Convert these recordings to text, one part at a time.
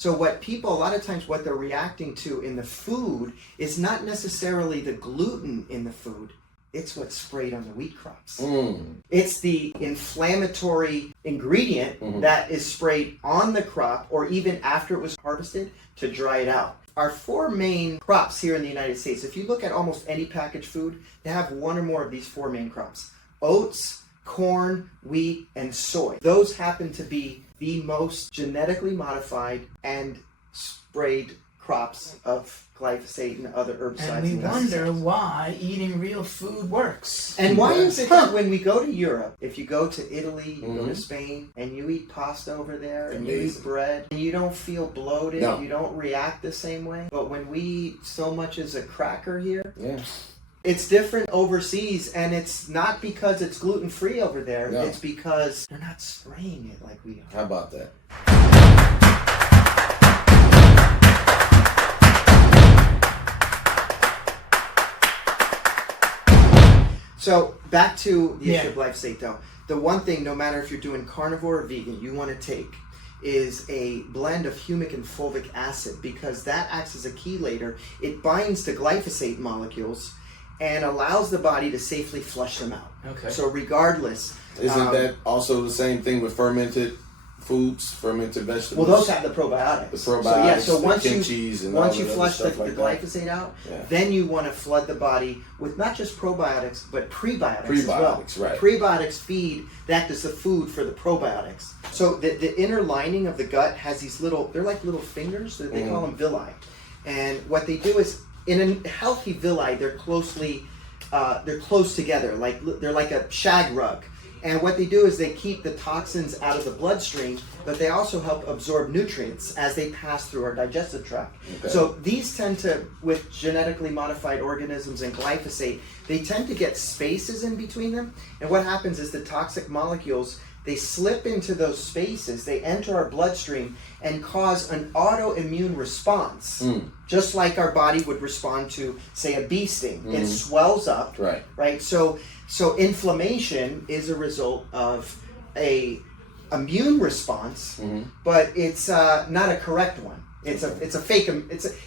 So what people, a lot of times what they're reacting to in the food is not necessarily the gluten in the food, it's what's sprayed on the wheat crops. It's the inflammatory ingredient that is sprayed on the crop or even after it was harvested to dry it out. Our four main crops here in the United States, if you look at almost any packaged food, they have one or more of these four main crops: oats, corn, wheat, and soy. Those happen to be the most genetically modified and sprayed crops of glyphosate and other herbicides. And we wonder why eating real food works. And why is it that when we go to Europe, if you go to Italy, you go to Spain, and you eat pasta over there, and you eat bread, and you don't feel bloated, you don't react the same way, but when we eat so much as a cracker here, it's different overseas, and it's not because it's gluten-free over there, it's because they're not spraying it like we are. How about that? So back to the issue of glyphosate though. The one thing, no matter if you're doing carnivore or vegan, you want to take is a blend of humic and fulvic acid, because that acts as a chelator. It binds to glyphosate molecules and allows the body to safely flush them out. Okay. So regardless... Isn't that also the same thing with fermented foods, fermented vegetables? Well, those have the probiotics. The probiotics, so once you flush the glyphosate out, then you want to flood the body with not just probiotics, but prebiotics as well. Right. Prebiotics act as the food for the probiotics. So the inner lining of the gut has these they're like little fingers, they call them villi. And what they do is, in a healthy villi, they're close together, they're like a shag rug. And what they do is they keep the toxins out of the bloodstream, but they also help absorb nutrients as they pass through our digestive tract. Okay. So these tend to, with genetically modified organisms and glyphosate, they tend to get spaces in between them. And what happens is the toxic molecules, they slip into those spaces, they enter our bloodstream and cause an autoimmune response. Just like our body would respond to, say, a bee sting. It swells up, right? So inflammation is a result of a immune response, but it's not a correct one. It's a fake.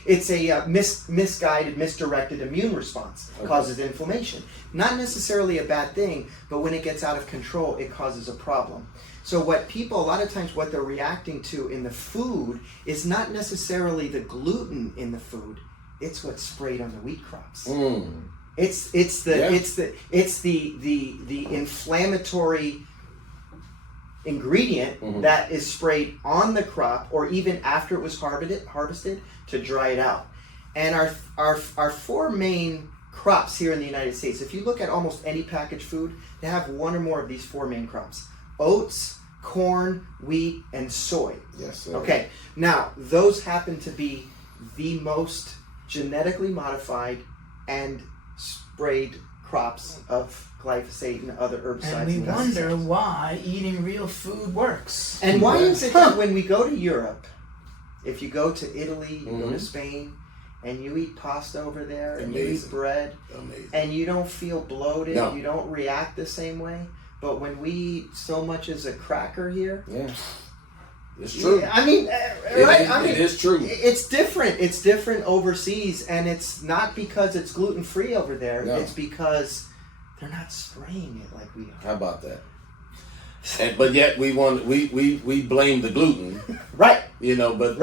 It's a misguided, misdirected immune response. Causes inflammation. Not necessarily a bad thing, but when it gets out of control, it causes a problem. So what people, a lot of times what they're reacting to in the food is not necessarily the gluten in the food, it's what's sprayed on the wheat crops. It's the inflammatory ingredient that is sprayed on the crop or even after it was harvested to dry it out. And our four main crops here in the United States, if you look at almost any packaged food, they have one or more of these four main crops: oats, corn, wheat, and soy. Yes, sir. Okay, now those happen to be the most genetically modified and sprayed crops of glyphosate and other herbicides. And we wonder why eating real food works. And why is it that when we go to Europe, if you go to Italy, you go to Spain, and you eat pasta over there, and you eat bread, and you don't feel bloated, you don't react the same way, but when we eat so much as a cracker here, it's true. I mean, it is true. It's different. It's different overseas, and it's not because it's gluten-free over there. No. It's because they're not spraying it like we are. How about that? But yet we blame the gluten, right? But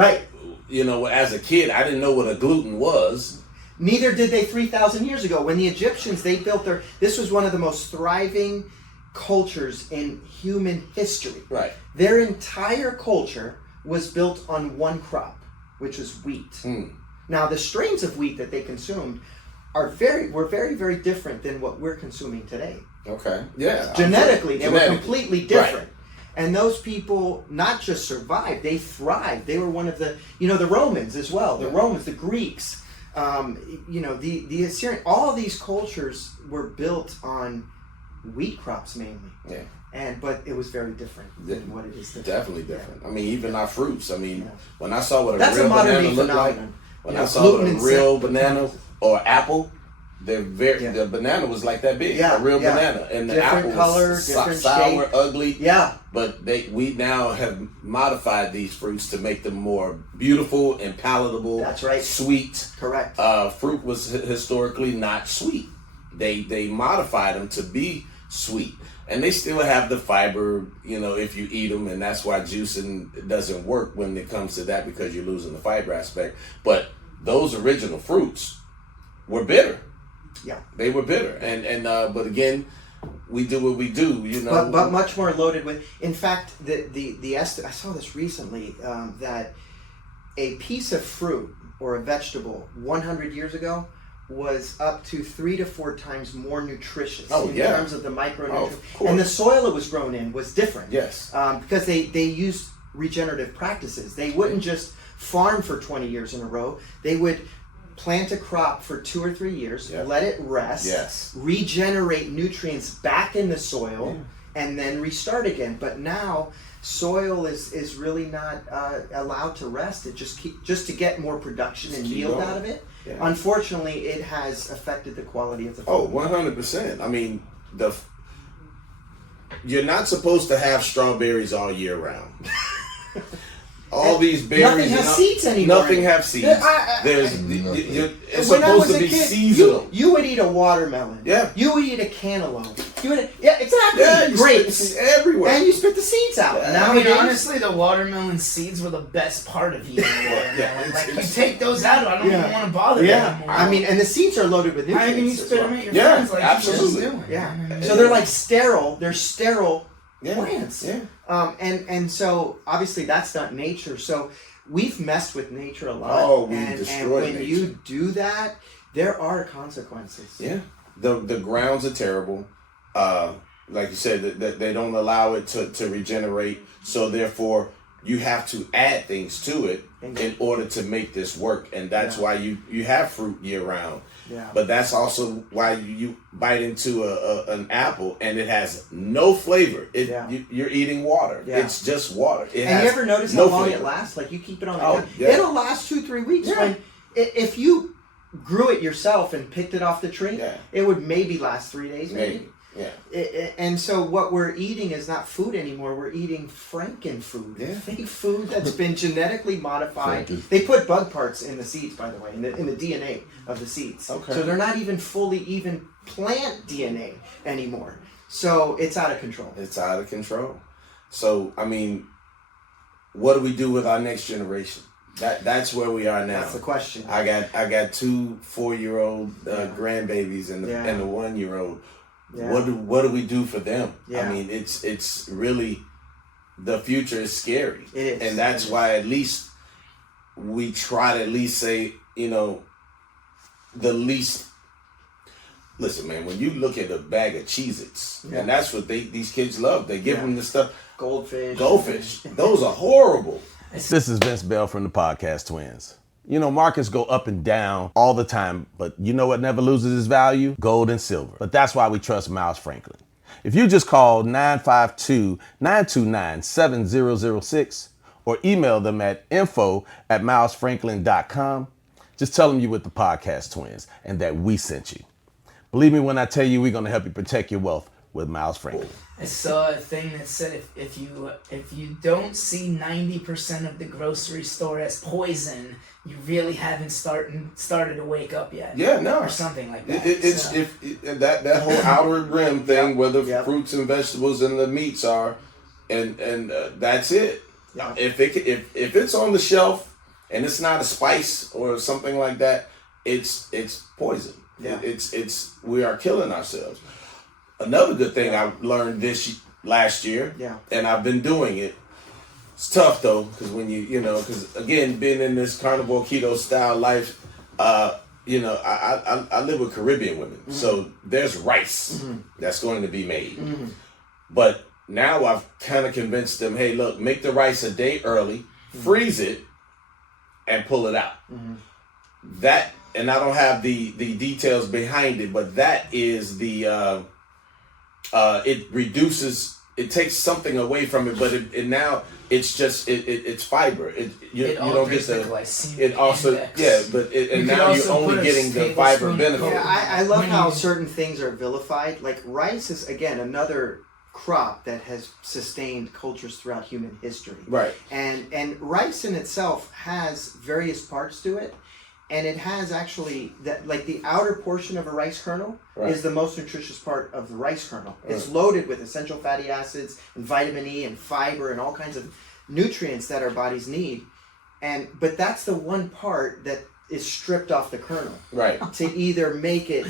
as a kid, I didn't know what a gluten was. Neither did they 3,000 years ago. When the Egyptians, they built this was one of the most thriving cultures in human history. Right. Their entire culture was built on one crop, which was wheat. Now, the strains of wheat that they consumed were very, very different than what we're consuming today. Okay. Yeah. Genetically, they were completely different. Right. And those people not just survived, they thrived. They were one of the Romans as well. The Romans, the Greeks, the Assyrian, all these cultures were built on wheat crops mainly. Yeah. But it was very different than what it is today. Definitely different. I mean, even our fruits. I mean, when I saw what That's a real a modern banana day looked like, phenomenon. when I saw what a real banana or apple the banana was like that big, a real banana, and the different apple color, was different sour, shape. ugly. Yeah, But we now have modified these fruits to make them more beautiful and palatable. That's right. Sweet. correct. Fruit was historically not sweet. They modified them to be sweet, and they still have the fiber, if you eat them, and that's why juicing doesn't work when it comes to that, because you're losing the fiber aspect. But those original fruits were bitter. Yeah. They were bitter, and but again, we do what we do, But much more loaded with. In fact, the I saw this recently, that a piece of fruit or a vegetable 100 years ago was up to 3 to 4 times more nutritious in terms of the micronutrients. And the soil it was grown in was different. Yes. Because they used regenerative practices. They wouldn't just farm for 20 years in a row. They would plant a crop for 2 or 3 years, let it rest, regenerate nutrients back in the soil, and then restart again. But now soil is really not allowed to rest. It just to get more production and yield out of it. Yeah. Unfortunately, it has affected the quality of the food. Oh, 100%. I mean, you're not supposed to have strawberries all year round. All these berries. Nothing has seeds anymore. Nothing have seeds. It's when I supposed was to a be kid, seasonal. You would eat a watermelon. Yeah. You would eat a cantaloupe. Exactly. Yeah, grapes everywhere. And you spit the seeds out. Yeah. Nowadays, Honestly, the watermelon seeds were the best part of eating watermelon. Like, you take those out, I don't even want to bother them anymore. I mean, and the seeds are loaded with nutrients. How can you spit them at your Yeah, friends like absolutely. you just doing? Yeah. So they're like sterile. They're sterile plants. Yeah. And so obviously that's not nature. So we've messed with nature a lot. Oh, we and destroyed when nature. you do that, there are consequences. Yeah. The grounds are terrible. Like you said, that they don't allow it to regenerate. So therefore, you have to add things to it in order to make this work. And that's why you have fruit year round. Yeah. But that's also why you bite into an apple and it has no flavor. You're eating water. Yeah. It's just water. And you ever notice how long it lasts? Like, you keep it on the counter. It'll last 2-3 weeks. Yeah. When if you grew it yourself and picked it off the tree, it would maybe last 3 days, maybe. Yeah. And so what we're eating is not food anymore. We're eating Frankenfood. Fake food that's been genetically modified. They put bug parts in the seeds, by the way, in the DNA of the seeds. Okay. So they're not even fully even plant DNA anymore. So it's out of control. It's out of control. So, I mean, what do we do with our next generation? That's where we are now. That's the question. I got 2 4-year-old grandbabies and the 1-year-old. Yeah. What do we do for them? Yeah. I mean, it's really, the future is scary. It is. And that's why at least we try to at least say, the least. Listen, man, when you look at a bag of Cheez-Its, and that's what these kids love. They give them the stuff. Goldfish. Those are horrible. This is Vince Bell from the Podcast Twins. Markets go up and down all the time, but you know what never loses its value? Gold and silver. But that's why we trust Miles Franklin. If you just call 952-929-7006 or email them at info@milesfranklin.com, just tell them you're with the Podcast Twins and that we sent you. Believe me when I tell you we're going to help you protect your wealth with Miles Franklin. I saw a thing that said if you don't see 90% of the grocery store as poison, you really haven't started to wake up yet. Yeah, no. Or something like that. That whole outer rim thing where the fruits and vegetables and the meats are, and that's it. Yeah. If it's on the shelf and it's not a spice or something like that, it's poison. Yeah. We are killing ourselves. Another good thing I learned last year, and I've been doing it. It's tough though, because when because again, being in this carnivore keto style life, I live with Caribbean women, so there's rice that's going to be made. But now I've kind of convinced them, hey, look, make the rice a day early, freeze it, and pull it out. That, and I don't have the details behind it, but that is the. It reduces it takes something away from it, but it now it's just it's fiber. You don't get the glycemic it also index. and now you're only getting the fiber benefit. Yeah, I love how certain things are vilified. Like rice is again another crop that has sustained cultures throughout human history. Right. And rice in itself has various parts to it. And it has actually that, like the outer portion of a rice kernel is the most nutritious part of the rice kernel. It's loaded with essential fatty acids and vitamin E and fiber and all kinds of nutrients that our bodies need. But that's the one part that is stripped off the kernel. Right. To either make it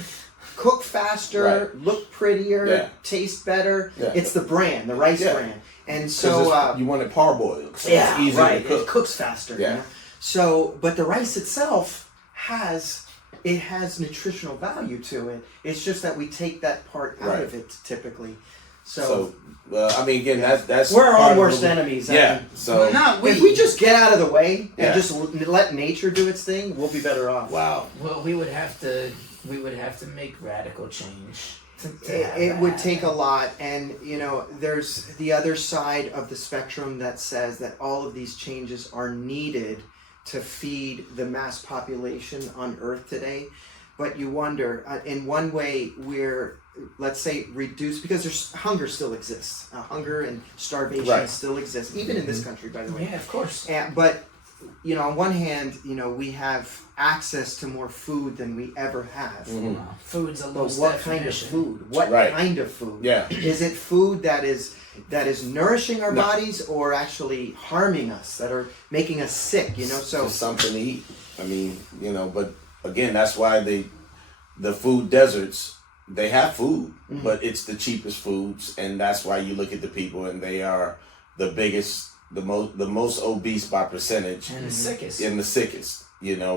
cook faster, look prettier, taste better. Yeah. It's the brand, the rice brand. And so you want it parboiled. So it's easier to cook. It cooks faster. Yeah. You know? So, but the rice itself has nutritional value to it. It's just that we take that part out of it typically. So I mean, again, that's we're our own worst enemies. Yeah. If we just get out of the way and just let nature do its thing, we'll be better off. Wow. Well, we would have to make radical change. It would take a lot, and there's the other side of the spectrum that says that all of these changes are needed to feed the mass population on Earth today. But you wonder, in one way, we're, let's say, reduced, because hunger still exists. Hunger and starvation still exists, even in this country, by the way. Yeah, of course. But, on one hand, we have access to more food than we ever have. Mm-hmm. Food's a low But what kind of food? What kind of food? Yeah. Is it food that is nourishing our bodies, or actually harming us, that are making us sick, so it's something to eat. I mean, but again, that's why the food deserts, they have food, but it's the cheapest foods, and that's why you look at the people and they are the biggest, the most obese by percentage, and the sickest.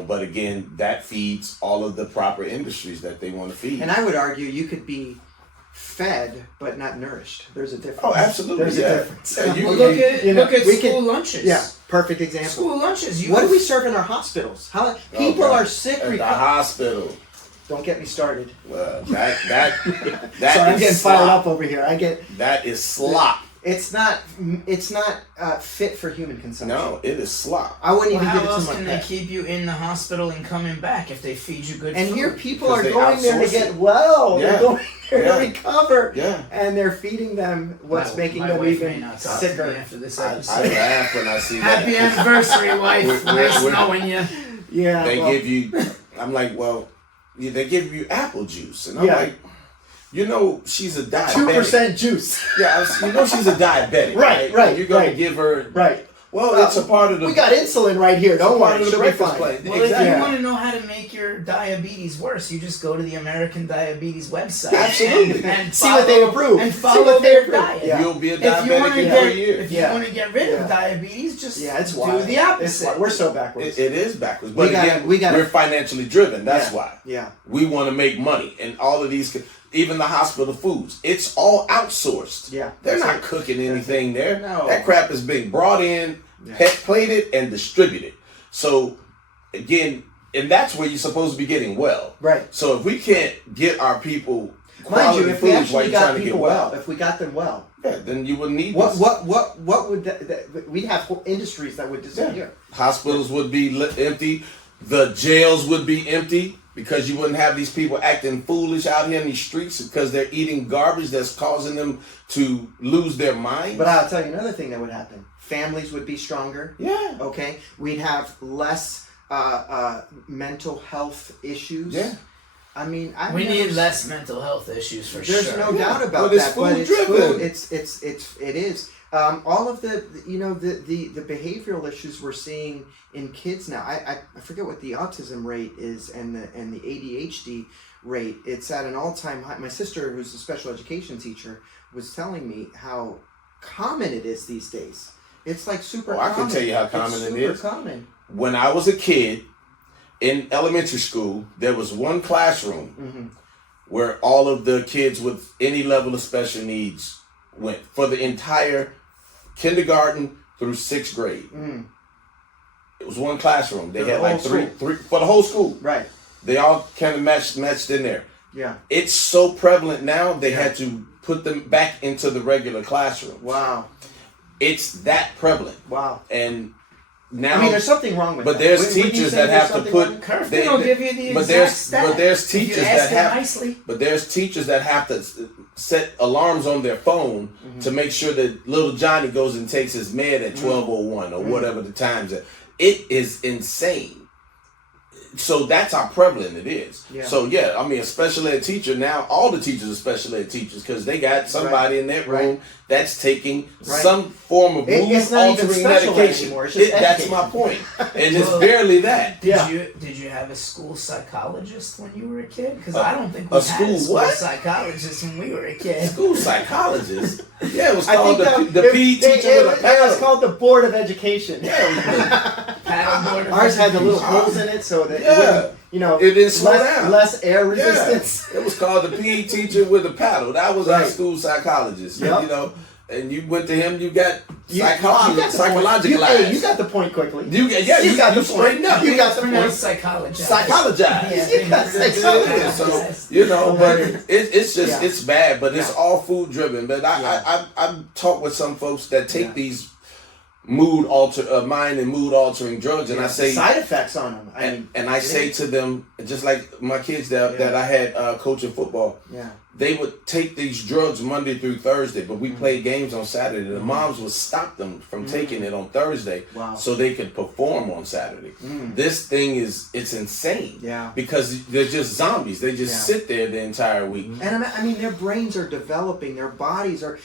But again, that feeds all of the proper industries that they want to feed. And I would argue you could be fed but not nourished. There's a difference. Oh, absolutely. There's a difference. Yeah, look at school lunches. Yeah, perfect example. School lunches. What do we serve in our hospitals? People are sick. At the hospital. Don't get me started. Well, that Sorry, I'm getting fired up over here. That is slop. It's not fit for human consumption. No, it is slop. I wouldn't even give it to my How else can pet. they keep you in the hospital and coming back if they feed you good food? And here people are going there to get well. Yeah. They're going there to recover. Yeah. And they're feeding them what's making them even sicker. After this episode. I laugh when I see that. Happy anniversary, wife. Nice knowing you. Yeah. They give you, I'm like, well, they give you apple juice. And I'm like, she's a diabetic. 2% juice. Yeah, she's a diabetic. Right. You're going to give her. Right. Well, it's a part of the. We got insulin right here. Don't worry. She'll be fine. Well, if you want to know how to make your diabetes worse, you just go to the American Diabetes website. Absolutely. And see what they approve. And follow their diet. Yeah. You'll be a diabetic in 3 years. If you want to get rid of diabetes, just do the opposite. We're so backwards. It is backwards. But we're financially driven. That's why. Yeah. We want to make money. And all of these, even the hospital foods, it's all outsourced. Yeah. They're not cooking anything there. No. That crap is being brought in, plated, and distributed. So, again, and that's where you're supposed to be getting well. Right. So if we can't get our people mind you, if we foods while actually you're trying got to people get well, if we got them well, then you wouldn't need what this. what would that we'd have whole industries that would disappear. Hospitals would be empty. The jails would be empty because you wouldn't have these people acting foolish out here in these streets because they're eating garbage that's causing them to lose their mind. But I'll tell you another thing that would happen. Families would be stronger. Yeah. Okay. We'd have less mental health issues. Yeah. I mean, we need less mental health issues for sure. There's no doubt about but that. But it's food. It is. All of the the behavioral issues we're seeing in kids now. I forget what the autism rate is and the ADHD rate. It's at an all-time high. My sister, who's a special education teacher, was telling me how common it is these days. It's like super common. I can tell you how common it is. Super common. When I was a kid in elementary school, there was one classroom where all of the kids with any level of special needs went for the entire kindergarten through 6th grade. It was one classroom. They had like three for the whole school. Right. They all kind of matched in there. Yeah. It's so prevalent now. They had to put them back into the regular classroom. Wow. It's that prevalent. Wow. And now, I mean, there's something wrong with but that. there's teachers that have to put. They don't give you the exact stat. But there's teachers If you ask that have. them nicely. But there's teachers that have to set alarms on their phone to make sure that little Johnny goes and takes his med at 12:01 or whatever the time's at. It is insane. So that's how prevalent it is. Yeah. So yeah, I mean, a special ed teacher now, all the teachers are special ed teachers because they got somebody in that room that's taking some form of it's not even mood-altering special medication. anymore. It's just That's my point, and it's barely that. Did you have a school psychologist when you were a kid? Because I don't think we had school a school what? psychologist when we were a kid. School psychologist. Yeah, it was I called think the PE teacher with a It was paddle. called the Board of Education. Paddleboard. Ours had the little holes in it so that it wouldn't, It didn't slow down. Less air resistance. Yeah. It was called the PE teacher with a paddle. That was our Right. school psychologist. Yep. You know, and you went to him. You got You got the point. psychologicalized. You got the point quickly. You got the straightened up. You got the point. Psychologist. Psychologized. You got psychologized. So you know, but it's just Yeah. it's bad. But it's Yeah. all food driven. But I talk with some folks that take these mind and mood altering drugs, and I say side effects on them. and I say to them, just like my kids that I had coaching football. Yeah. They would take these drugs Monday through Thursday, but we played games on Saturday. The moms would stop them from taking it on Thursday so they could perform on Saturday. This thing it's insane. Yeah. Because they're just zombies. They just sit there the entire week. And I mean, their brains are developing. Their bodies are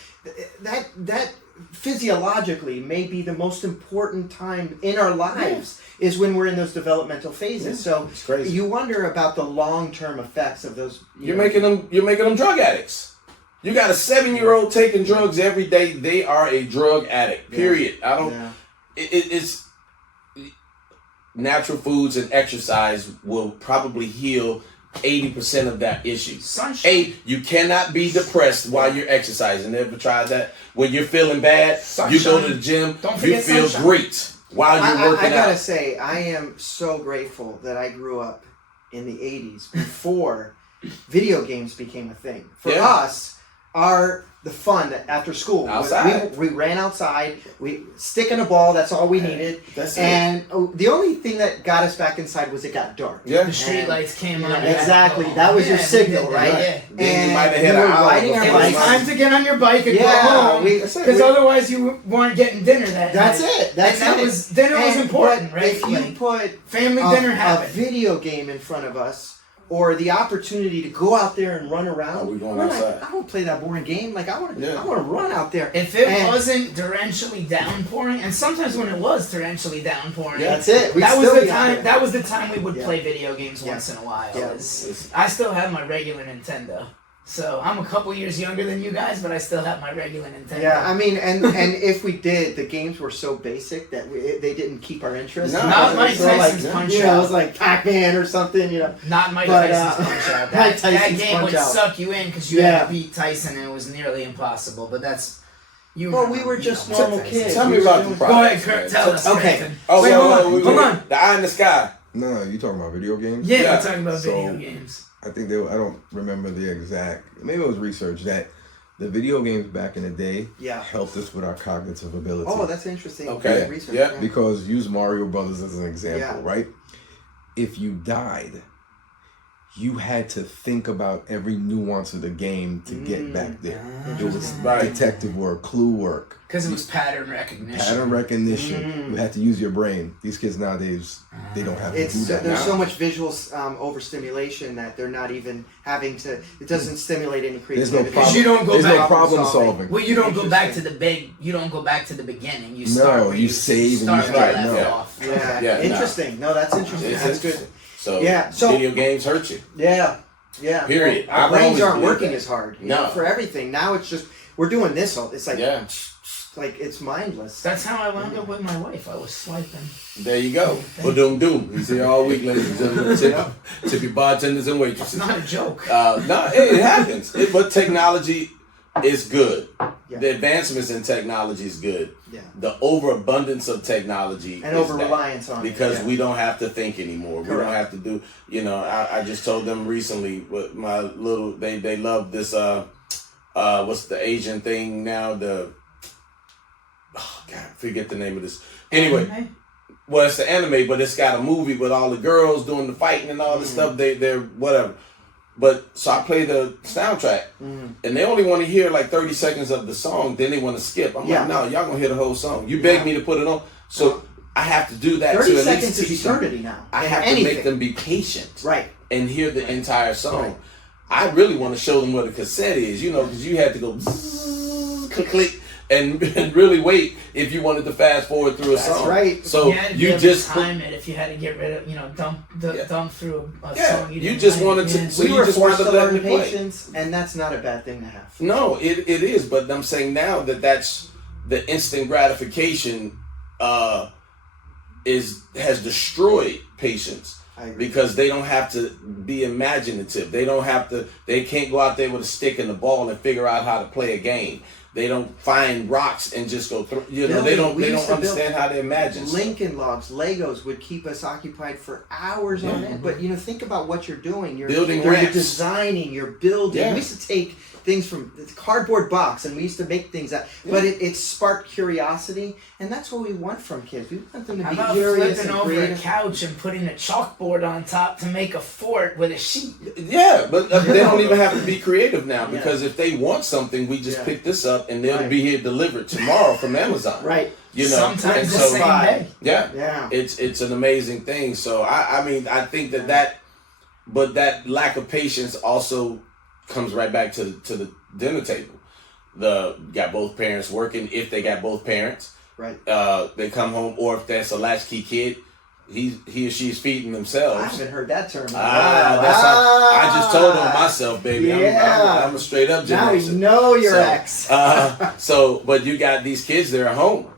that physiologically may be the most important time in our lives is when we're in those developmental phases. So it's crazy. You wonder about the long-term effects of those. You're making them drug addicts. You got a 7-year-old taking drugs every day. They are a drug addict. Period. I don't. Yeah. It's natural foods and exercise will probably heal 80% of that issue. Sunshine. You cannot be depressed while you're exercising. Ever tried that? When you're feeling bad, you go to the gym, Don't you forget feel sunshine. great while you're working I gotta out. say, I am so grateful that I grew up in the 80s before video games became a thing. For us, the fun after school. Outside. We ran outside. We stick in a ball. That's all we needed. That's it. And the only thing that got us back inside was it got dark. Yeah. The street lights came on. Exactly. That was your signal, right? Yeah. Then you might have And hit we an were hour riding our before It was bikes. time to get on your bike and go Yeah, home. we- Because otherwise you weren't getting dinner that That's night. it. That's and that it. was dinner was And- important, but right? If you put family dinner a habit. video game in front of us, or the opportunity to go out there and run around, we're going like, outside. I won't play that boring game. Like I want to run out there. If it And wasn't torrentially downpouring, and sometimes when it was torrentially downpouring, that's it. We'd that was still the be out time. there. That was the time we would play video games Yeah. once in a while. Yeah. I still have my regular Nintendo, so I'm a couple years younger than you guys, but I still have my regular Nintendo. Yeah, I mean, and if we did, the games were so basic that they didn't keep our interest. No, not It Mike was like, Tyson's Punch you know, Out. it was like Pac-Man or something, you know. Not Mike But, Tyson's Punch Out. Mike That Tyson's game Punch would Out. suck you in because you had to beat Tyson, and it was nearly impossible. But that's you. Well, remember, we were you just know, normal Mike Tyson. kids. Tell me We were about doing- the Go products. ahead, Kurt. man. Tell us. Okay. Craven. Oh, Wait, hold on. wait, Hold wait. on. The eye in the sky. No, you talking about video games? Yeah, Yeah. we're talking about So- video games. I think I don't remember the exact, maybe it was research that the video games back in the day helped us with our cognitive ability. Oh, that's interesting. Okay. Good research. Yeah. Because use Mario Brothers as an example, Yeah. right? If you died, you had to think about every nuance of the game to get back there. It was detective work, clue work, Because it was pattern recognition. pattern recognition. You had to use your brain. These kids nowadays, they don't have to do that There's now. so much visual overstimulation that they're not even having to. It doesn't stimulate any creativity. There's no problem. You don't go There's back no problem solving. Well, you don't go back to the big. You don't go back to the beginning. You No, start where you save and you start where start, you left no. off. Yeah, Yeah, interesting. No, that's interesting. It's That's good. interesting. So, So video games hurt you. Yeah. Period. Our I've brains always aren't believed working that. as hard. No. For everything. Now it's just we're doing this all. It's like like it's mindless. That's how I wound up with my wife. I was swiping. There you go. Boom, doom. He's here all week, ladies and gentlemen. Tip your bartenders and It's waitresses. not a joke. No, it happens. But technology is good. Yeah. The advancements in technology is good. Yeah. The overabundance of technology And is over reliance on it. because Yeah. we don't have to think anymore. We Correct. don't have to do. I just told them recently. With my little, they love this what's the Asian thing now? Oh God, forget the name of this. Anyway, well, it's the anime, but it's got a movie with all the girls doing the fighting and all the stuff. They're whatever. But so I play the soundtrack, and they only want to hear like 30 seconds of the song. Then they want to skip. I'm like, no, y'all gonna hear the whole song. You begged me to put it on, so I have to do that. 30 to at seconds least is teach eternity them. now. I have to make them be patient, right, and hear the entire song. Right. I really want to show them what a cassette is, because you had to go click, click, and really wait if you wanted to fast forward through a song. That's right. So you just time it if you had to get rid of, dump through a song. You just wanted to. So we were forced to learn play. patience, and that's not a bad thing to have. No, it is. But I'm saying now that's the instant gratification has destroyed patience. Because they don't have to be imaginative. They can't go out there with a stick and a ball and figure out how to play a game. They don't find rocks and just go through. They don't understand how to imagine. Lincoln Logs, Legos would keep us occupied for hours on end. But think about what you're doing. You're building You're ramps. designing. You're building. Yeah. We used to take things from the cardboard box and we used to make things out. But it sparked curiosity, and that's what we want from kids. We want them to be curious flipping and over creative. a couch and putting a chalkboard on top to make a fort with a sheet. Yeah, but they don't even have to be creative now, because if they want something, we just pick this up and they'll be here delivered tomorrow from Amazon. Right. Sometimes the same day. Yeah. It's an amazing thing. So I think but that lack of patience also comes right back to the dinner table. Got both parents working, if they got both parents. Right. They come home, or if that's a latchkey kid, he or she's feeding themselves. I haven't heard that term. That's how I just told on myself, baby. Yeah. I'm a straight up Now generation. we know your ex. But you got these kids that are home,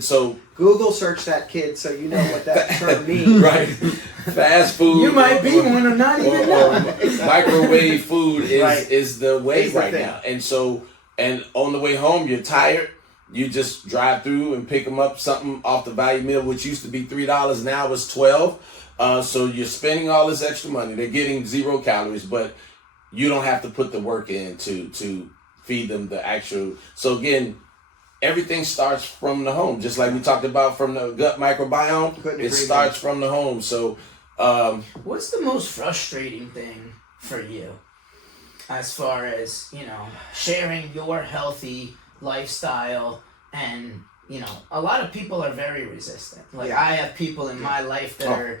so Google search that kid so you know what that term means. right. Fast food. You might be one or not even know. Microwave food is the way the right thing. now, and on the way home you're tired. You just drive through and pick them up something off the value meal, which used to be $3, now it's $12. So you're spending all this extra money. They're getting 0 calories, but you don't have to put the work in to feed them the actual. So again, everything starts from the home, just like we talked about from the gut microbiome. It starts from the home. So, what's the most frustrating thing for you, as far as sharing your healthy lifestyle? And a lot of people are very resistant. I have people in my life that are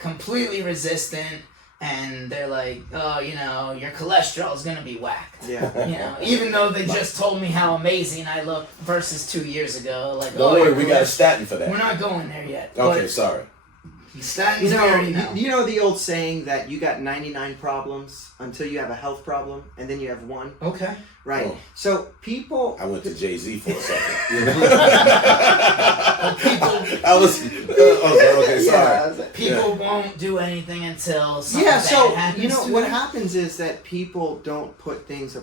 completely resistant, and they're like, oh, your cholesterol is gonna be whacked. Even though they just told me how amazing I look versus 2 years ago. Don't worry, we got a statin for that. We're not going there yet. Okay, sorry. Statins, we already know. You know the old saying that you got 99 problems until you have a health problem, and then you have one? Okay. Right. Oh. So people... I went to Jay-Z for a second. Okay, sorry. People won't do anything until something so happens to what them. happens is that people don't put things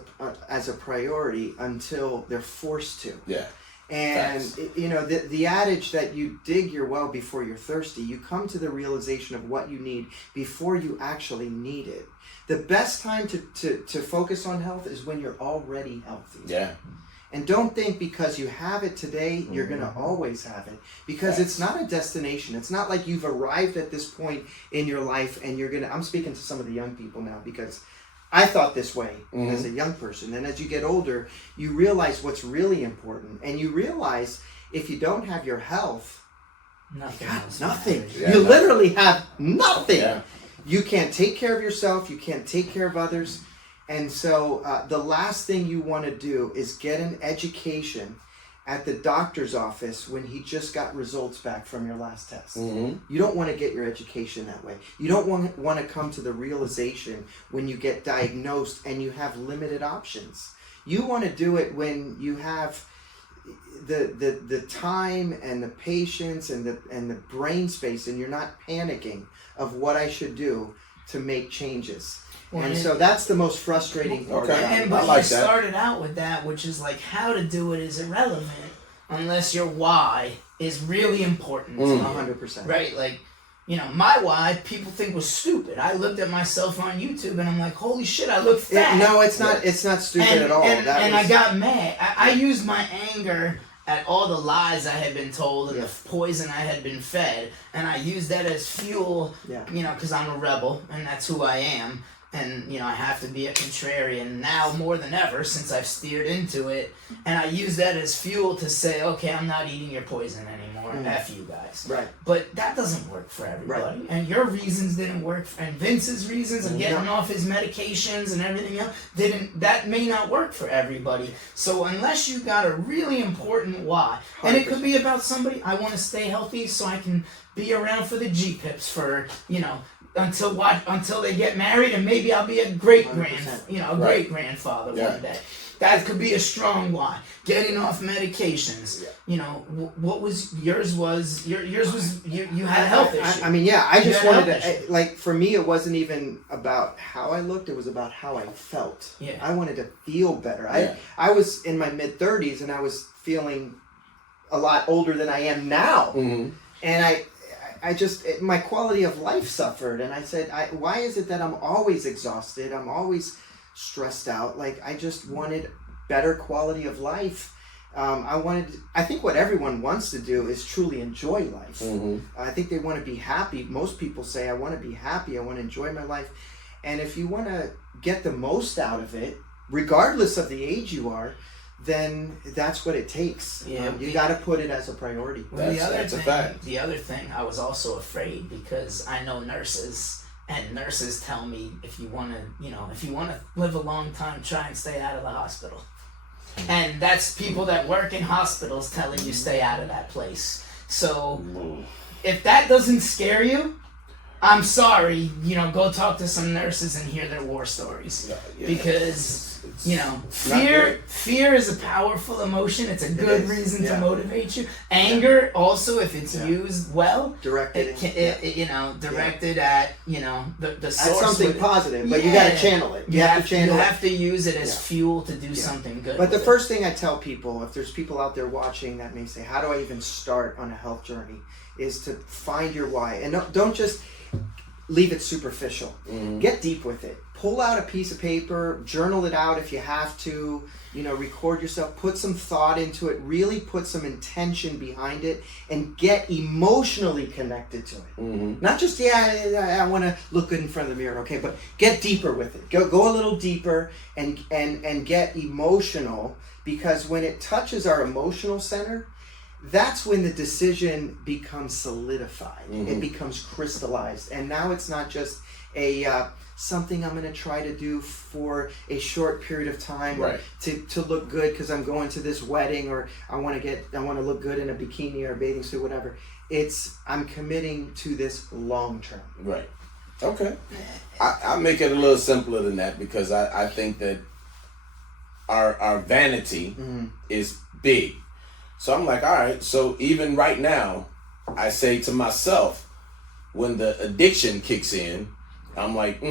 as a priority until they're forced to. Yeah. And the adage that you dig your well before you're thirsty, you come to the realization of what you need before you actually need it. The best time to focus on health is when you're already healthy. Yeah. And don't think because you have it today, you're going to always have it. Because it's not a destination. It's not like you've arrived at this point in your life and you're going to... I'm speaking to some of the young people now because I thought this way as a young person. And as you get older, you realize what's really important. And you realize if you don't have your health, nothing. you got nothing. Yeah, you literally have nothing. Yeah. You can't take care of yourself. You can't take care of others. And so the last thing you want to do is get an education at the doctor's office when he just got results back from your last test. You don't want to get your education that way. You don't want to come to the realization when you get diagnosed and you have limited options. You want to do it when you have the time and the patience and the brain space, and you're not panicking of what I should do to make changes. So that's the most frustrating part. And but you started out with that, which is like how to do it is irrelevant unless your why is really important. 100%. Right? Like my why people think was stupid. I looked at myself on YouTube and I'm like, holy shit, I look fat. No, it's not. It's not stupid at all. I got mad. I used my anger at all the lies I had been told and the poison I had been fed, and I used that as fuel. Because I'm a rebel and that's who I am. And, I have to be a contrarian now more than ever since I've steered into it. And I use that as fuel to say, okay, I'm not eating your poison anymore. F you guys. Right. But that doesn't work for everybody. Right. And your reasons didn't work. And Vince's reasons of getting off his medications and everything else that may not work for everybody. So unless you got a really important why, 100%. And it could be about somebody, I want to stay healthy so I can be around for the G-Pips for, until they get married, and maybe I'll be a great great grandfather one day. That could be a strong why. Getting off medications. What was yours? Yours was you had a health issue. I just wanted to for me, it wasn't even about how I looked. It was about how I felt. Yeah. I wanted to feel better. I was in my mid-30s and I was feeling a lot older than I am now, and my quality of life suffered, and I said, why is it that I'm always exhausted? I'm always stressed out. I just wanted better quality of life. I think what everyone wants to do is truly enjoy life. I think they want to be happy. Most people say, I want to be happy. I want to enjoy my life. And if you want to get the most out of it, regardless of the age you are, then that's what it takes. You got to put it as a priority. That's a fact. The other thing, I was also afraid because I know nurses, and nurses tell me if you want to live a long time, try and stay out of the hospital. And that's people that work in hospitals telling you stay out of that place. So if that doesn't scare you, I'm sorry. Go talk to some nurses and hear their war stories because. Fear is a powerful emotion. It's a good reason to motivate you. Anger also, if it's used well, directed at the source. That's something positive, but you got to channel it. You have to use it as fuel to do something good. But the first thing I tell people, if there's people out there watching that may say, "How do I even start on a health journey?" is to find your why, and don't just leave it superficial. Get deep with it. Pull out a piece of paper, journal it out if you have to, record yourself, put some thought into it, really put some intention behind it, and get emotionally connected to it. Not just, I want to look good in front of the mirror, okay, but get deeper with it. Go a little deeper and get emotional, because when it touches our emotional center, that's when the decision becomes solidified. It becomes crystallized. And now it's not just something I'm going to try to do for a short period of time to look good because I'm going to this wedding, or I want to look good in a bikini or a bathing suit, whatever. I'm committing to this long term. Right. Okay. I'll make it a little simpler than that, because I think that our vanity is big. So I'm like, all right, so even right now, I say to myself, when the addiction kicks in, I'm like,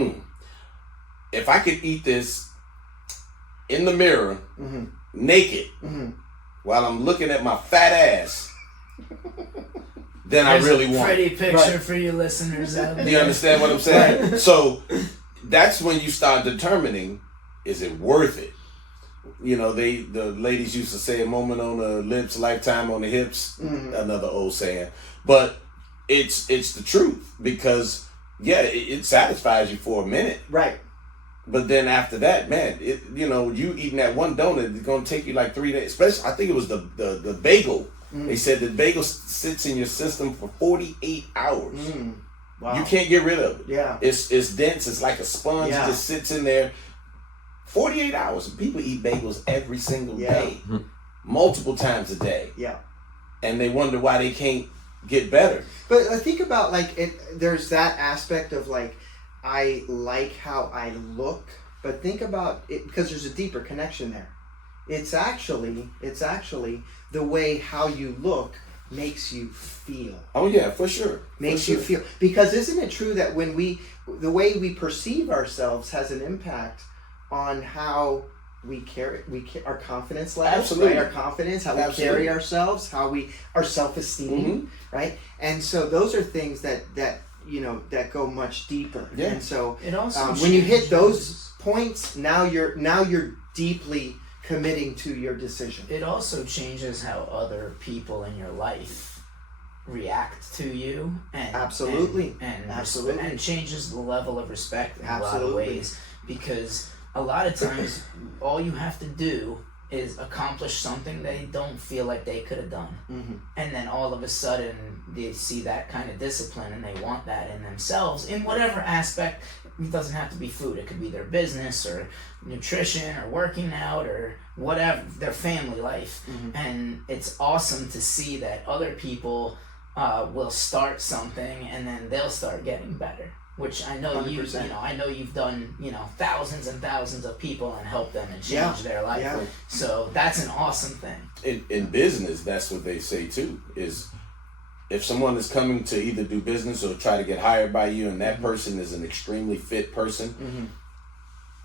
if I could eat this in the mirror, naked, while I'm looking at my fat ass, then I really want it. Pretty picture for you listeners out there. You understand what I'm saying? So that's when you start determining, is it worth it? The ladies used to say, a moment on the lips, lifetime on the hips, another old saying. But it's the truth, because it satisfies you for a minute. Right. But then after that, man, you eating that one donut, it's gonna take you like 3 days. Especially, I think it was the bagel. They said the bagel sits in your system for 48 hours. Wow. You can't get rid of it. Yeah. It's dense, it's like a sponge, it just sits in there. 48 hours. People eat bagels every single day, multiple times a day. Yeah. And they wonder why they can't get better. But think about there's that aspect of I like how I look, but think about it, because there's a deeper connection there. It's actually the way how you look makes you feel. Oh yeah, for sure. Makes you feel. Because isn't it true that the way we perceive ourselves has an impact on how our confidence levels, Absolutely. right? Our confidence, how we Absolutely. carry ourselves, our self-esteem, right? And so those are things that that go much deeper. Yeah. And so It also when you hit changes- those points, now you're deeply committing to your decision. It also changes how other people in your life react to you, and Absolutely. and Absolutely. and changes the level of respect in a lot of Absolutely. ways, because a lot of times all you have to do is accomplish something they don't feel like they could have done, and then all of a sudden they see that kind of discipline and they want that in themselves in whatever aspect. It doesn't have to be food. It could be their business or nutrition or working out or whatever, their family life. And it's awesome to see that other people will start something and then they'll start getting better. Which I know I know you've done, thousands and thousands of people and helped them and changed their life. Yeah. So that's an awesome thing. In business, that's what they say too, is if someone is coming to either do business or try to get hired by you and that person is an extremely fit person,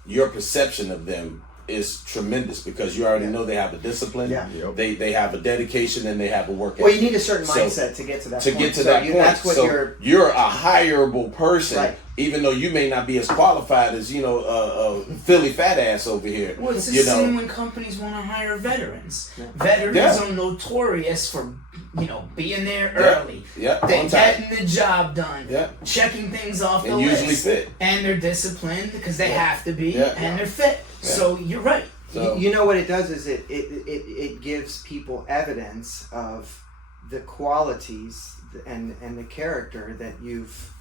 your perception of them is tremendous because you already know they have a discipline, they have a dedication, and they have a work ethic. Well, you need a certain mindset to get to that point. Get to that point. That's what you're a hireable person, Right. even though you may not be as qualified as Philly fat ass over here. Well, it's the same when companies want to hire veterans. Veterans are notorious for, being there early. Yeah, They on time. getting the job done. Yeah. Checking things off the And list. usually fit. And they're disciplined because they have to be, Yeah. and they're fit. Yeah. So you're right. So, you know what it does is it gives people evidence of the qualities and the character that you've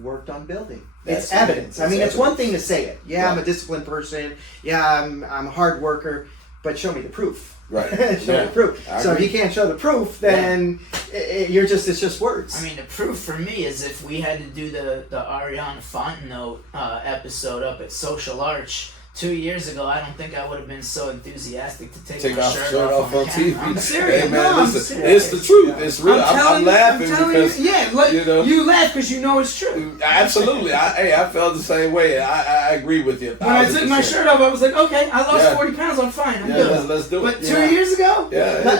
worked on building. It's evidence. I mean, it's one thing to say it. Yeah, I'm a disciplined person. Yeah, I'm a hard worker. But show me the proof. Right. Show me the proof. So if you can't show the proof, then it's just words. I mean, the proof for me is if we had to do the Ariana Fontenot episode up at Social Arch 2 years ago, I don't think I would have been so enthusiastic to take my shirt off on TV. camera. I'm serious. Hey, man, no, I'm listen, serious. it's the truth. It's real. I'm laughing because you laugh because you know it's true. Absolutely. I felt the same way. I agree with you. When I took my shirt off, I was like, okay, I lost 40 pounds. I'm fine. I'm good. Let's do it. But 2 years ago,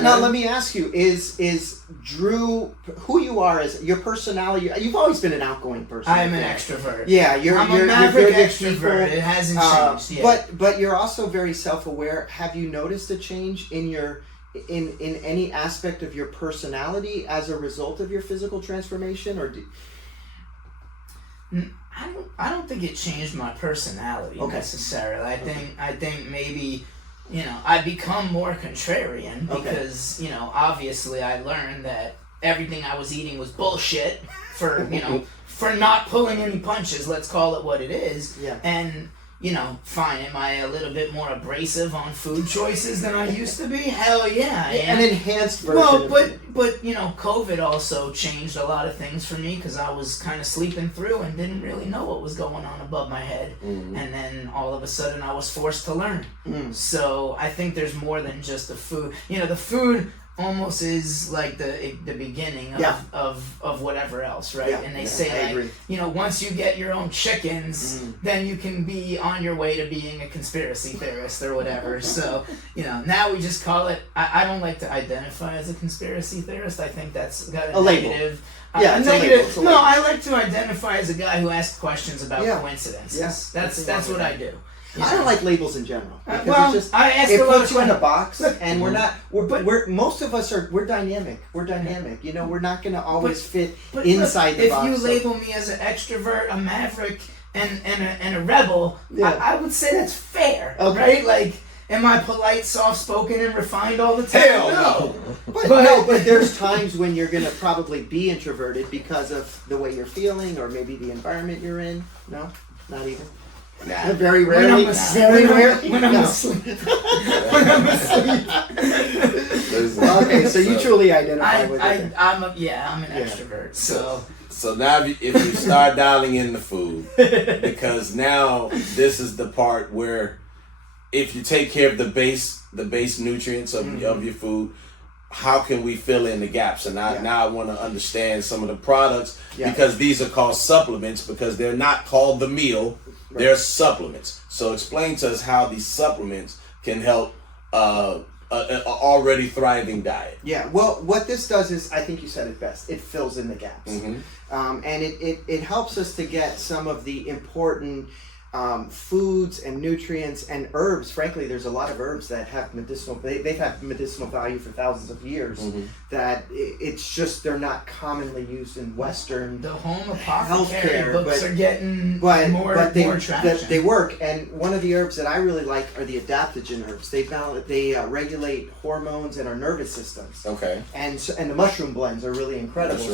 Now let me ask you: Is Drew who you are as your personality? You've always been an outgoing person. I am an extrovert. Yeah, I'm a maverick extrovert. It hasn't changed yet. But you're also very self-aware. Have you noticed a change in your in any aspect of your personality as a result of your physical transformation, or? I don't think it changed my personality necessarily. I think maybe, I become more contrarian because, obviously I learned that everything I was eating was bullshit for, for not pulling any punches, let's call it what it is. Yeah. And, fine, am I a little bit more abrasive on food choices than I used to be? Hell yeah, I am. An enhanced version. Well, of but COVID also changed a lot of things for me because I was kind of sleeping through and didn't really know what was going on above my head, and then all of a sudden I was forced to learn. So I think there's more than just the food. The food almost is like the beginning of whatever else, right? And they say like, once you get your own chickens, then you can be on your way to being a conspiracy theorist or whatever. So, now we just call it, I don't like to identify as a conspiracy theorist. I think that's got a negative. It's a label. No, I like to identify as a guy who asks questions about coincidences. Yes, That's what I do. I don't like labels in general because well, it's just I asked it a lot puts of you in a questions. box, and we're most of us we're dynamic. We're dynamic. We're not going to always fit inside the box. If you label me as an extrovert, a maverick, and a rebel, I would say that's fair, right? Like, am I polite, soft-spoken, and refined all the time? Hell no. But there's times when you're going to probably be introverted because of the way you're feeling, or maybe the environment you're in. No, not even. Nah. Very rarely. When I'm asleep. Okay, so you truly identify with it. I'm an extrovert. So now if you start dialing in the food, because now this is the part where if you take care of the base nutrients of your food, how can we fill in the gaps? And now I want to understand some of the products because these are called supplements because they're not called the meal. They're supplements. So explain to us how these supplements can help an already thriving diet. Yeah, well, what this does is, I think you said it best, it fills in the gaps. And it helps us to get some of the important foods and nutrients and herbs. Frankly, there's a lot of herbs that have they've had medicinal value for thousands of years, that it's just they're not commonly used in Western the home apothecary healthcare, books are getting more traction. They work. And one of the herbs that I really like are the adaptogen herbs. They regulate hormones in our nervous systems. Okay. And the mushroom blends are really incredible.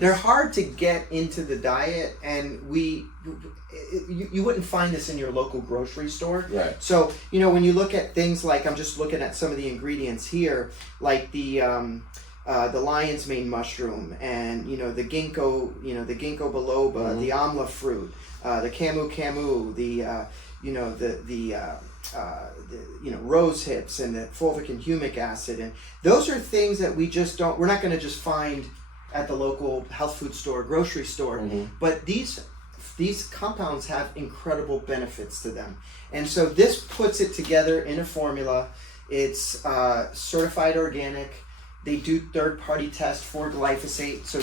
They're hard to get into the diet, and you wouldn't find this in your local grocery store. Right. So, when you look at things like, I'm just looking at some of the ingredients here, like the lion's mane mushroom, and the ginkgo biloba, the amla fruit, the camu, the rose hips, and the fulvic and humic acid, and those are things that we're not going to just find at the local health food store, grocery store, but these compounds have incredible benefits to them. And so this puts it together in a formula. It's certified organic. They do third-party tests for glyphosate. So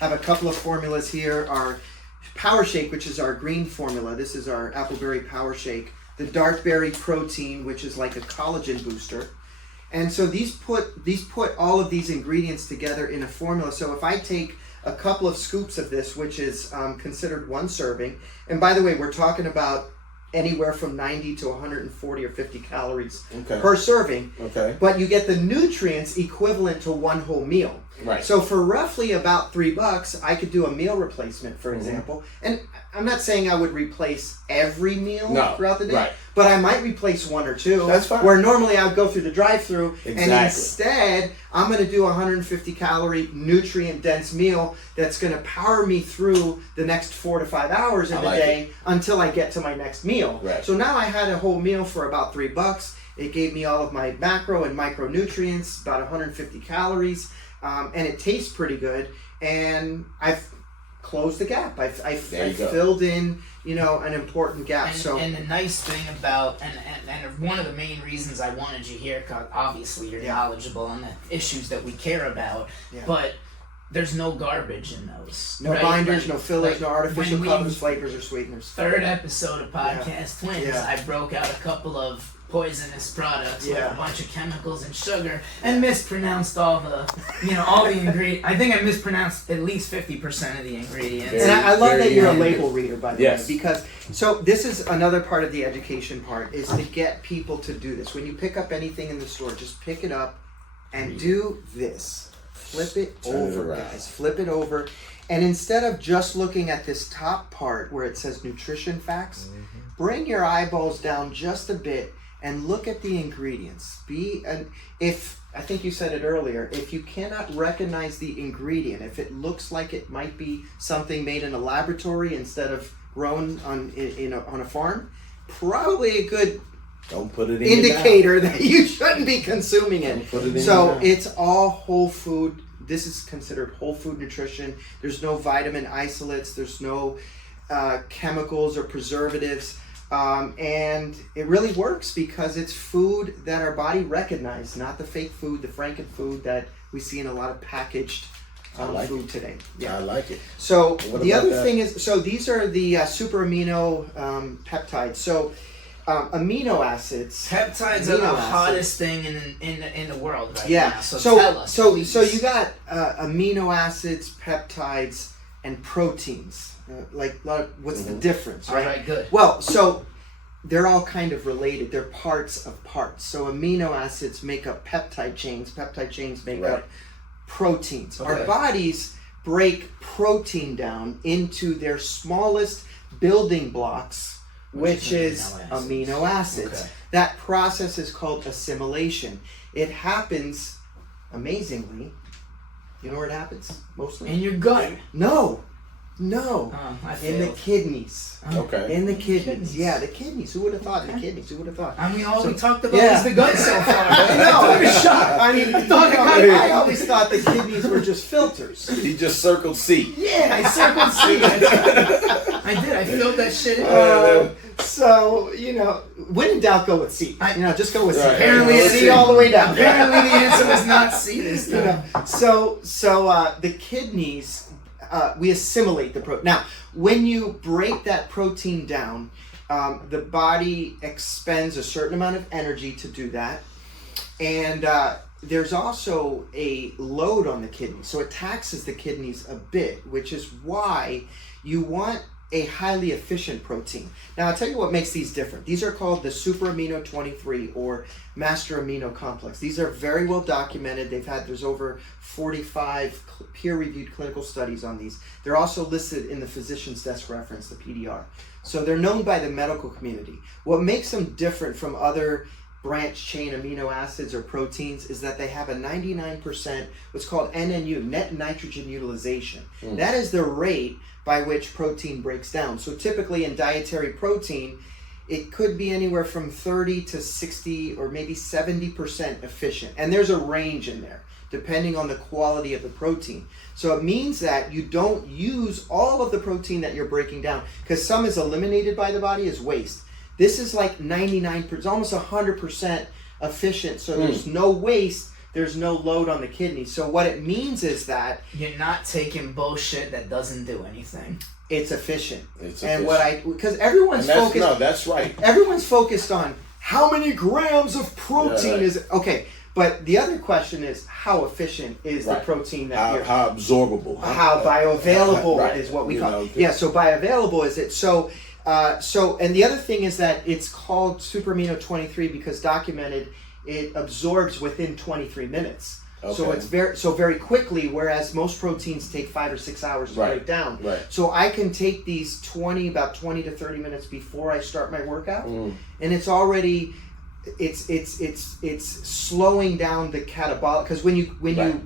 have a couple of formulas here. Our Power Shake, which is our green formula. This is our Appleberry Power Shake. The Dark Berry Protein, which is like a collagen booster. And so these put all of these ingredients together in a formula. So if I take a couple of scoops of this, which is considered one serving, and by the way, we're talking about anywhere from 90 to 140 or 50 calories per serving. Okay. But you get the nutrients equivalent to one whole meal. Right. So for roughly about $3, I could do a meal replacement, for example. And I'm not saying I would replace every meal throughout the day, but I might replace one or two. That's fine. Where normally I would go through the drive-through, and instead I'm going to do a 150 calorie nutrient dense meal that's going to power me through the next 4 to 5 hours in the day until I get to my next meal. Right. So now I had a whole meal for about $3. It gave me all of my macro and micronutrients, about 150 calories. And it tastes pretty good, and I've closed the gap. I've filled in, an important gap. And the nice thing about, and one of the main reasons I wanted you here, because obviously you're knowledgeable on the issues that we care about, but there's no garbage in those. No binders, no fillers, no artificial colors, flavors, or sweeteners. Third episode of Podcast Twins, I broke out a couple of poisonous products with a bunch of chemicals and sugar, and mispronounced all the ingredients. I think I mispronounced at least 50% of the ingredients. And I love that you're a label reader, by the way, because this is another part of the education part, is to get people to do this. When you pick up anything in the store, just pick it up and do this. Flip it over, guys. Flip it over. And instead of just looking at this top part where it says nutrition facts, bring your eyeballs down just a bit and look at the ingredients. I think you said it earlier, if you cannot recognize the ingredient, if it looks like it might be something made in a laboratory instead of grown on a farm, probably a good indicator that you shouldn't be consuming it. It's all whole food. This is considered whole food nutrition. There's no vitamin isolates. There's no chemicals or preservatives. And it really works because it's food that our body recognizes, not the fake food, the Frankenfood that we see in a lot of packaged food today. I like it. So the other thing is, these are the super amino peptides. So amino acids. Peptides are the hottest thing in the world right now. So tell us. So you got amino acids, peptides, and proteins. What's the difference, right? All right, good. Well, so they're all kind of related. They're parts of parts. So amino acids make up peptide chains. Peptide chains make up proteins. Okay. Our bodies break protein down into their smallest building blocks, which is amino acids. Okay. That process is called assimilation. It happens, amazingly, you know where it happens mostly? In your gut. No. In the kidneys. Okay. In the kidneys. Yeah, the kidneys. Who would have thought? The kidneys. Who would have thought? I mean, all we talked about is the gut so far. I was shocked. I always thought the kidneys were just filters. He just circled C. Yeah, I circled C. I did. I filled that shit in. So, when in doubt, go with C. Just go with C. Right. Apparently, C all the way down. Apparently, the answer was not C this time. So the kidneys, we assimilate the protein. Now, when you break that protein down, the body expends a certain amount of energy to do that. And there's also a load on the kidneys. So it taxes the kidneys a bit, which is why you want a highly efficient protein. Now, I'll tell you what makes these different. These are called the super amino 23 or master amino complex. These are very well documented. There's over 45 peer-reviewed clinical studies on these. They're also listed in the physician's desk reference, the PDR. So they're known by the medical community. What makes them different from other branch chain amino acids or proteins is that they have a 99% what's called NNU, net nitrogen utilization. That is the rate by which protein breaks down. So typically in dietary protein, it could be anywhere from 30 to 60 or maybe 70% efficient. And there's a range in there depending on the quality of the protein. So it means that you don't use all of the protein that you're breaking down, because some is eliminated by the body as waste. This is like 99%, almost 100% efficient. So there's no waste, there's no load on the kidney. So what it means is that you're not taking bullshit that doesn't do anything. It's efficient. And because everyone's focused. No, that's right. Everyone's focused on how many grams of protein is okay. But the other question is, how efficient is the protein that you're... How absorbable. How bioavailable is what we call it. Yeah, so bioavailable is it. So, and the other thing is that it's called super amino 23 because documented it absorbs within 23 minutes. Okay. So it's very quickly, whereas most proteins take 5 or 6 hours to break down. Right. So I can take these about 20 to 30 minutes before I start my workout, and it's already... It's slowing down the catabolic, because when you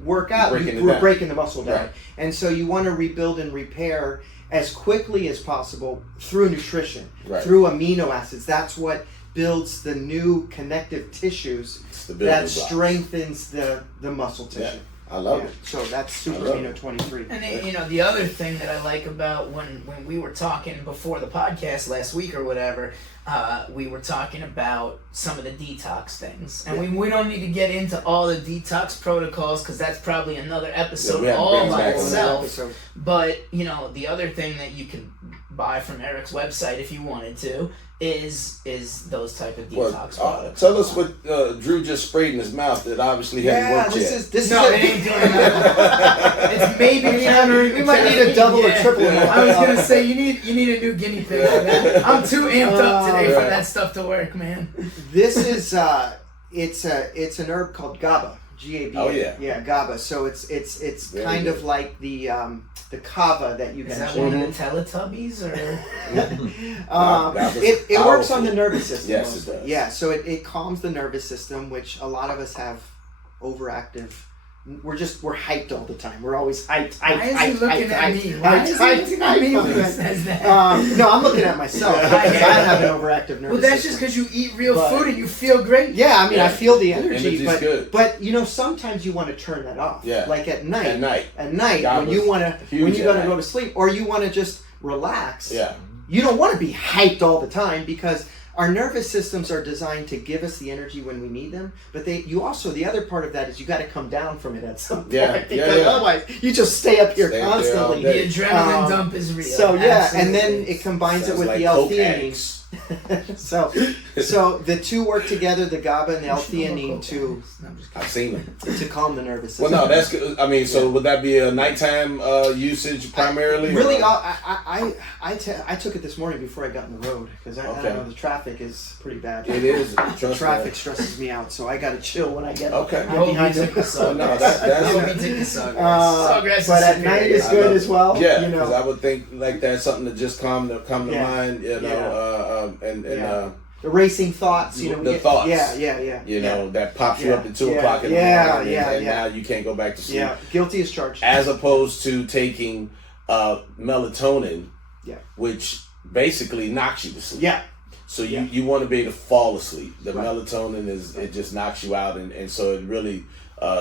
work out, we're breaking the muscle down, and so you want to rebuild and repair as quickly as possible through nutrition, through amino acids. That's what builds the new connective tissues that strengthens the muscle tissue. Yeah. I love it. So that's super amino 23. And the other thing that I like about when we were talking before the podcast last week or whatever, we were talking about some of the detox things. And we don't need to get into all the detox protocols because that's probably another episode all by itself. But, the other thing that you can buy from Eric's website if you wanted to is those type of detox products. Tell us what Drew just sprayed in his mouth that obviously hadn't worked yet. It ain't doing that. It's maybe we might need a double or triple. I was gonna say you need a new guinea pig for that. I'm too amped up today for that stuff to work, man. This is it's an herb called GABA. GABA. Oh yeah. Yeah, GABA. So it's kind of like the kava that you Is mentioned. that one of the Teletubbies or? It works on the nervous system. Yes, mostly. it does. Yeah, so it calms the nervous system, which a lot of us have overactive. We're hyped all the time. We're always hyped. Why is he looking at me? Why is he looking at me when he says that? No, I'm looking at myself because I have an overactive nervous system. Well, that's just because you eat real food and you feel great. Yeah, I mean, I feel the energy, good. but sometimes you want to turn that off. Yeah. Like at night. At night. When you're going to go to sleep, or you want to just relax. Yeah. You don't want to be hyped all the time because our nervous systems are designed to give us the energy when we need them, but the other part of that is you got to come down from it at some point. Because otherwise you just stay up here constantly. The adrenaline dump is real. So Absolutely. And then it combines it with the L-theanine. So the two work together, the GABA and the L-theanine, to I've seen them to calm the nervous system. Well, no, that's good. I mean, so would that be a nighttime usage primarily? Really, I took it this morning before I got on the road because I don't know, the traffic is pretty bad. It is. The traffic stresses me out, so I got to chill when I get behind the but at night is good as well. Yeah, because I would think like that's something to just come to mind. The racing thoughts, the thoughts. Yeah. That pops you up at 2 o'clock in the morning, and now you can't go back to sleep. Yeah, guilty as charged. As opposed to taking melatonin, which basically knocks you to sleep. Yeah. So you want to be able to fall asleep. The melatonin it just knocks you out, and so it really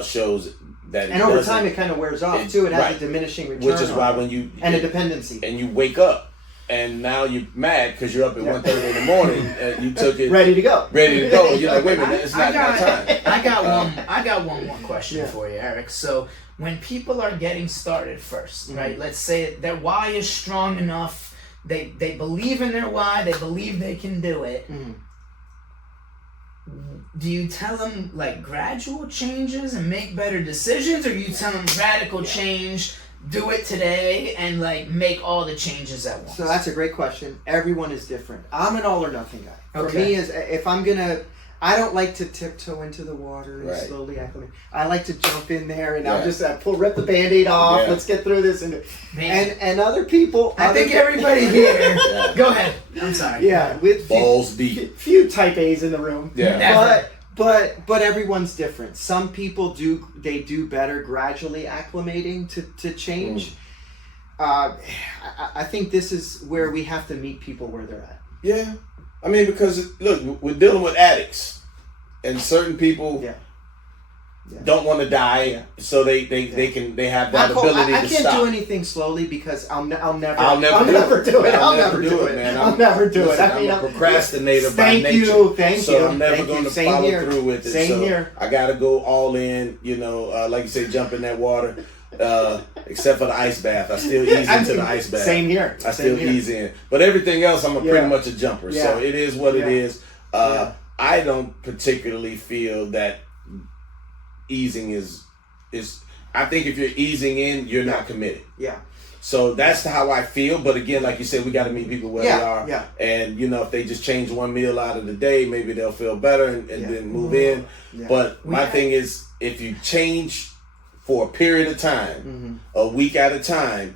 shows that. And over time, it kind of wears off too. It has a diminishing return, which is why when you a dependency, and you wake up. and now you're mad because you're up at 1:30 in the morning and you took it ready to go. You're like, wait a minute, it's not that time. I got one more question for you, Eric. So when people are getting started first, right? Let's say their why is strong enough, they believe in their why, they believe they can do it. Do you tell them like gradual changes and make better decisions, or do you tell them radical change, do it today, and like make all the changes at once? So that's a great question. Everyone is different. I'm an all or nothing guy. For Okay. me, is if I'm gonna, I don't like to tiptoe into the water and Right. slowly acclimate. I like to jump in there and I'll Yeah. just rip the Band-Aid off. Yeah. Let's get through this and Man. and other people. I think everybody here. Go ahead. I'm sorry. Yeah, with Balls deep. few type A's in the room. Yeah. Never. But everyone's different. Some people do better gradually acclimating to change. I think this is where we have to meet people where they're at. Yeah. I mean, because look, we're dealing with addicts, and certain people don't want to die, so they have that ability I to can't stop. do anything slowly because I'll never do it. I'll never do it, man. I'll never do it. I'm a procrastinator by nature. Thank so you. I'm never Thank going you. to Same follow here. through with it. Same so here. I got to go all in. Like you say, jump in that water. Except for the ice bath, I still ease into the ice bath. Same here. I still ease in, but everything else, I'm pretty much a jumper. Yeah. So it is what it is. I don't particularly feel that easing is. I think if you're easing in, you're not committed. Yeah. So that's how I feel. But again, like you said, we got to meet people where they are. Yeah. And if they just change one meal out of the day, maybe they'll feel better and then move in. Yeah. But my thing is, if you change for a period of time, a week at a time,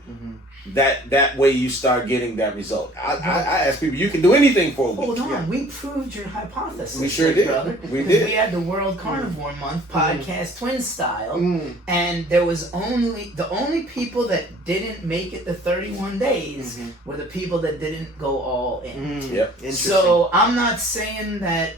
that way you start getting that result. I ask people, you can do anything for a week. Hold on, we proved your hypothesis. We sure did. Brother. We did. We had the World Carnivore Month podcast, Twin Style, and there was the only people that didn't make it the 31 days were the people that didn't go all in. Yep. So I'm not saying that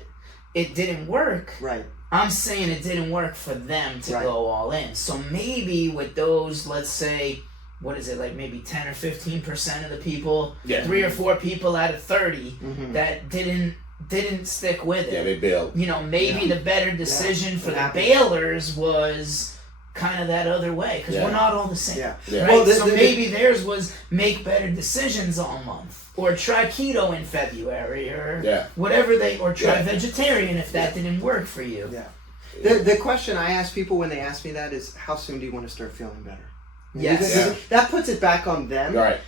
it didn't work. Right. I'm saying it didn't work for them to go all in. So maybe with those, let's say, what is it, like maybe 10 or 15% of the people, 3 or 4 people out of 30 that didn't stick with it. Yeah, they bailed. Maybe the better decision for the bailers was kind of that other way, because we're not all the same. Yeah. Yeah. Right? So maybe theirs was make better decisions all month, or try keto in February, or whatever or try vegetarian if that didn't work for you. Yeah. The question I ask people when they ask me that is, how soon do you want to start feeling better? Yes. That puts it back on them. Right.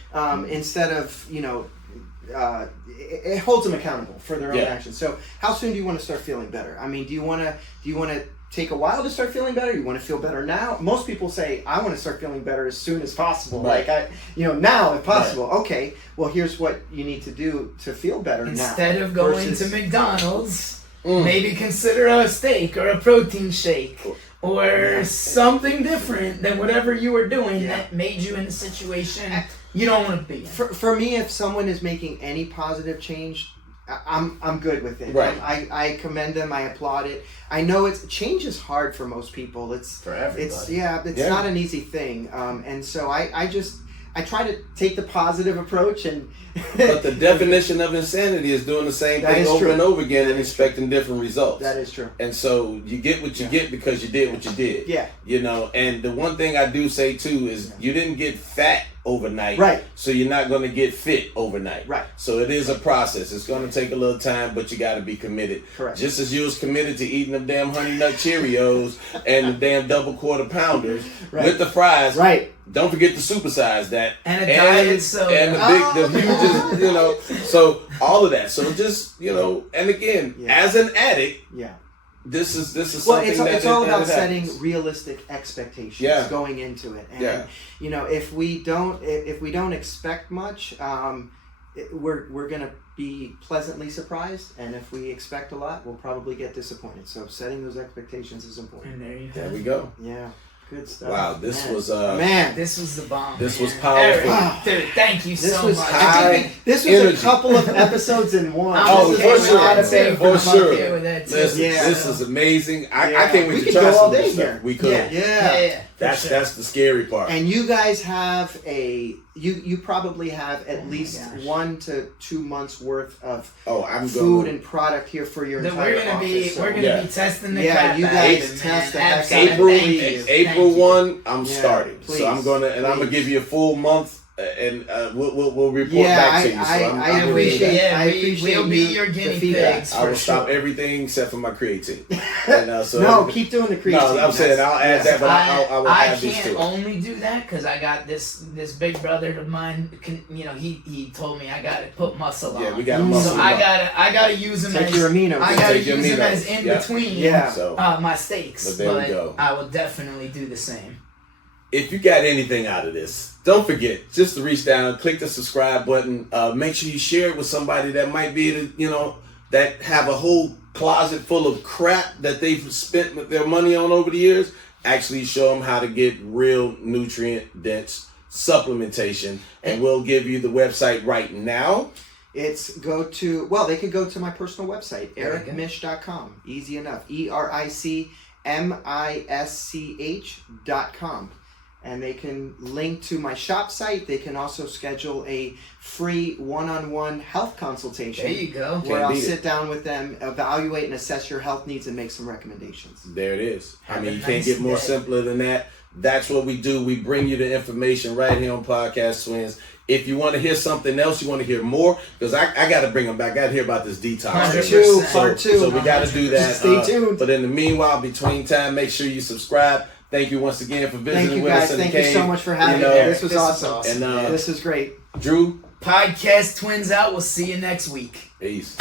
Instead of, it holds them accountable for their own actions. So how soon do you want to start feeling better? I mean, do you want to take a while to start feeling better? You want to feel better now? Most people say, I want to start feeling better as soon as possible. Right. Like now if possible. Right. Okay, well, here's what you need to do to feel better Instead now. of going to McDonald's, maybe consider a steak or a protein shake. Or something different than whatever you were doing that made you in a situation you don't want to be in. For me, if someone is making any positive change, I'm good with it. Right. I commend them. I applaud it. I know change is hard for most people. It's for everybody. It's not an easy thing. And so I try to take the positive approach and. But the definition of insanity is doing the same thing over and over again and expecting different results. That is true. And so you get what you get because you did what you did. Yeah. And the one thing I do say too is you didn't get fat overnight. Right. So you're not going to get fit overnight. Right. So it is a process. It's going to take a little time, but you got to be committed. Correct. Just as you was committed to eating them damn Honey Nut Cheerios and the damn double quarter pounders with the fries. Right. Don't forget to supersize that. And a diet soda. And the hugest, so all of that. So just, and again, as an addict, this is something it's all about setting realistic expectations going into it. And if we don't expect much, we're gonna be pleasantly surprised, and if we expect a lot, we'll probably get disappointed. So setting those expectations is important. And there we go. Yeah. Good stuff. Wow, this was this was the bomb. This was powerful. Eric, dude, thank you so much. This was a couple of episodes in one. For sure. This is amazing. I can't wait to could try go some all of day this here. stuff. We could. Yeah. That's the scary part. And you guys have you probably have at least 1 to 2 months worth of food and product here for your entire office. We're gonna be testing the crap you out guys of it, test man. the heck out of Absolutely. it. April 1, I'm starting. Please, so I'm gonna give you a full month. And we'll report back to you. So I appreciate we'll be your guinea pigs. I will stop everything except for my creatine. And, so no, keep doing the creatine. No, I'm saying I'll add that, but I will add these can't too. only do that because I got this big brother of mine. He told me I gotta put muscle on. Yeah, we got to muscle. So I gotta use them as your amino. I gotta use them as in between. So, my steaks. But there we go. I will definitely do the same. If you got anything out of this, don't forget just to reach down, click the subscribe button. Make sure you share it with somebody that might be, that have a whole closet full of crap that they've spent their money on over the years. Actually show them how to get real nutrient-dense supplementation. And we'll give you the website right now. They could go to my personal website, ericmisch.com. Easy enough. ERICMISCH.com. And they can link to my shop site. They can also schedule a free one-on-one health consultation. There you go. Where I'll sit down with them, evaluate and assess your health needs, and make some recommendations. There it is. You can't get more simpler than that. That's what we do. We bring you the information right here on Podcast Twins. If you want to hear something else, you want to hear more, because I got to bring them back. I got to hear about this detox. Part two. So we got to do that. Stay tuned. But in the meanwhile, between time, make sure you subscribe. Thank you once again for visiting with us in the cave. Thank you so much for having me. This was awesome. And this is great. Drew. Podcast Twins out. We'll see you next week. Peace.